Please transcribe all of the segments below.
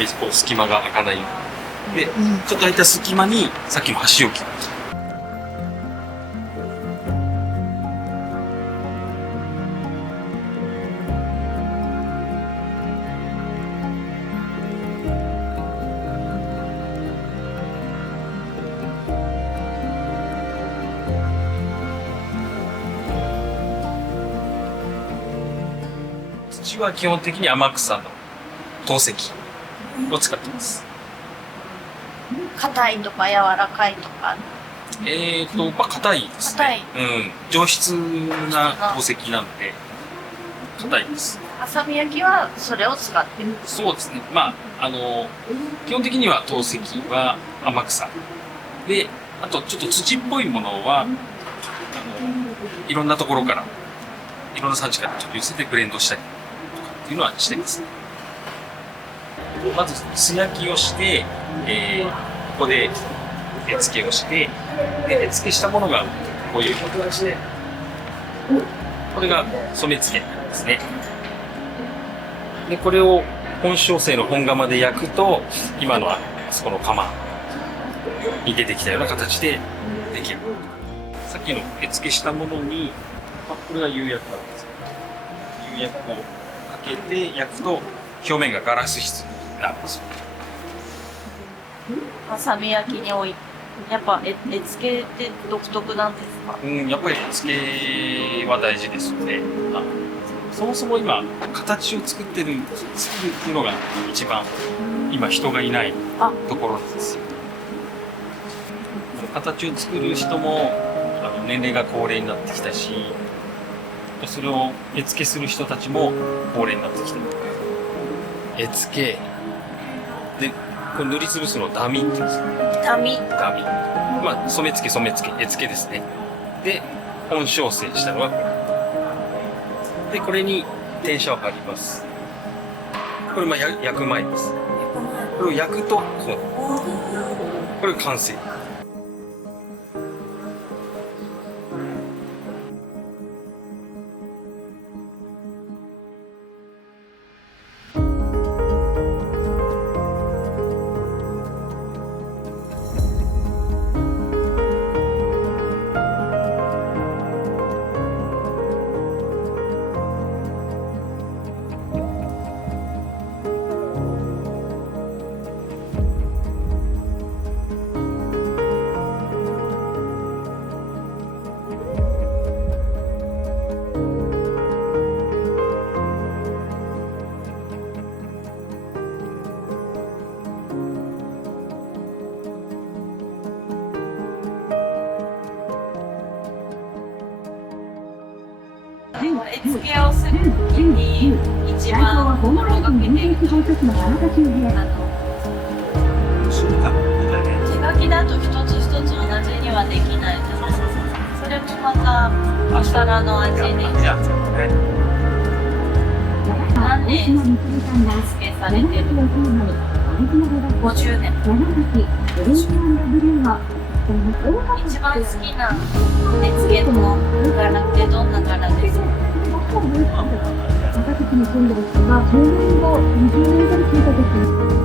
りこう隙間が開かないように。で、ちょっと空いた隙間にさっきの箸置き。土は基本的に天草の陶石を使ってます。硬いとか柔らかいとか。まあ硬いですね。上質な陶石なので硬いです。はさみ焼きはそれを使ってる。そうですね。まあ基本的には陶石は天草で、あとちょっと土っぽいものはいろんなところからいろんな産地からちょっと寄せてブレンドしたりとかっていうのはしてますね。まず素焼きをして、ここで絵付けをして、で絵付けしたものがこういう形で、これが染付になりますね。でこれを本焼成の本窯で焼くと、今のそこの窯に出てきたような形でできる。さっきの絵付けしたものに、これが釉薬なんですけど、釉薬をかけて焼くと表面がガラス質になるんですよ。はさみ焼きにおいてやっぱ絵付けって独特なんですか？やっぱり絵付けは大事ですよね。そもそも今形を作るっていうのが一番今人がいないところなんですよ。形を作る人も年齢が高齢になってきたし、それを絵付けする人たちも高齢になってきた。絵付けでこれ塗りつぶすのをダミって言うんですよ。ダミ。まあ染付絵付けですね。で本焼成したのがこれで、これに転写を貼ります。これ焼く前です。これを焼くとこう、これが完成。絵付けをするときに一番心がけている手書きだと一つ一つ同じにはできないじゃないですか。それもまた力の味で何年絵付けされてる？50年。一番好きな絵付けの柄ってどんな柄ですか？長崎に住んでる人が10年後、20年後に聞いた時に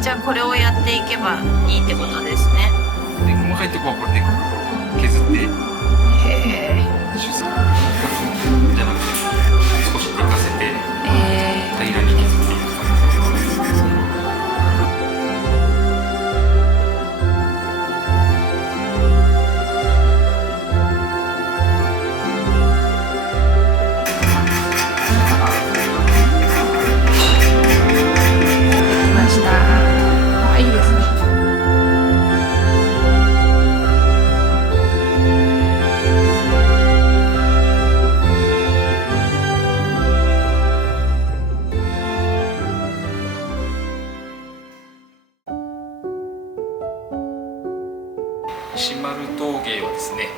じゃあこれをやっていけばいいってことですね。で細かいところはこれで削って修正じゃなくて少し寝かせて平らに削っていく感じですね。石丸陶芸はですね、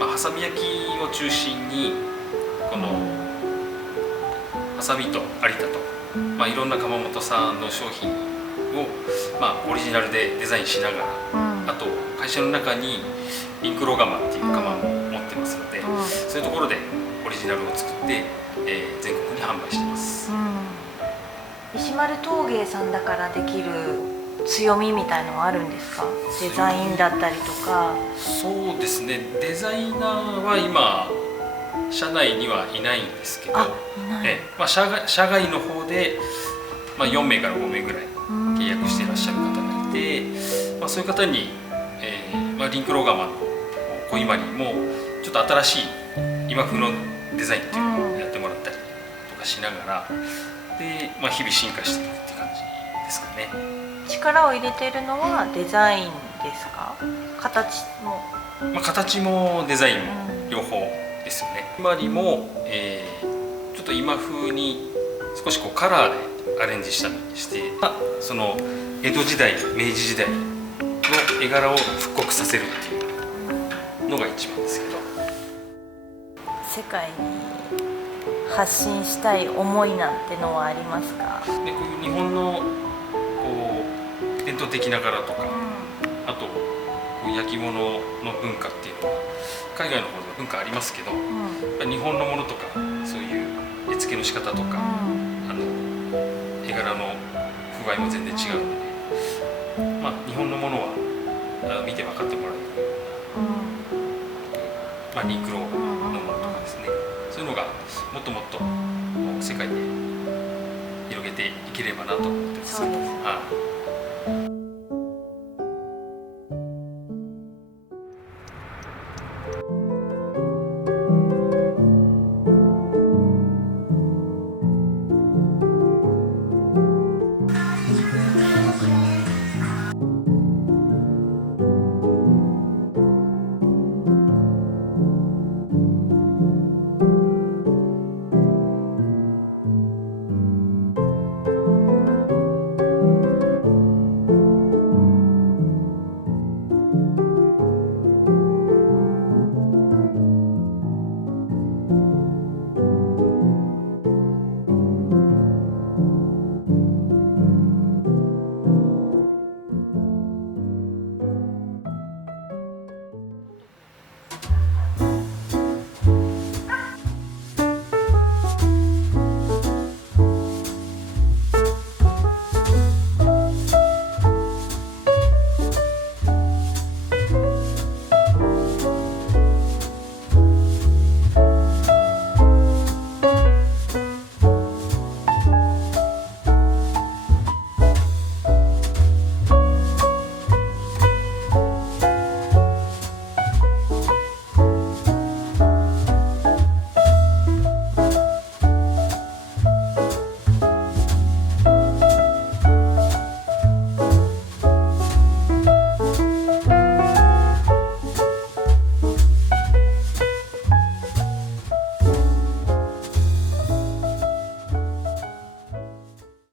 ハサミ焼きを中心にこのハサミと有田と、いろんな窯元さんの商品を、オリジナルでデザインしながら、あと会社の中にリンクロ窯っていう窯も持ってますので、そういうところでオリジナルを作って、全国に販売してます。石丸陶芸さんだからできる強みみたいのはあるんですか？デザインだったりとか。そうですね、デザイナーは今社内にはいないんですけど、社外の方で、4名から5名ぐらい契約していらっしゃる方がいて、そういう方に、リンクロ窯の小伊万里もちょっと新しい今風のデザインっていうのをやってもらったりとかしながらで、日々進化していくっていう感じですかね。力を入れているのはデザインですか？形も、形もデザインも両方ですよね。今里も、ちょっと今風に少しカラーでアレンジしたりしてその江戸時代明治時代の絵柄を復刻させるっていうのが一番ですけど、世界に発信したい思いなんてのはありますか？でこういう日本の伝統的な柄とか、あと焼き物の文化っていうのは海外の方では文化ありますけど、日本のものとかそういう絵付けの仕方とか、絵柄の風合いも全然違うので、日本のものは見て分かってもらえる、リンクローのものとかですね、そういうのがもっともっと世界で広げていければなと思ってますけど。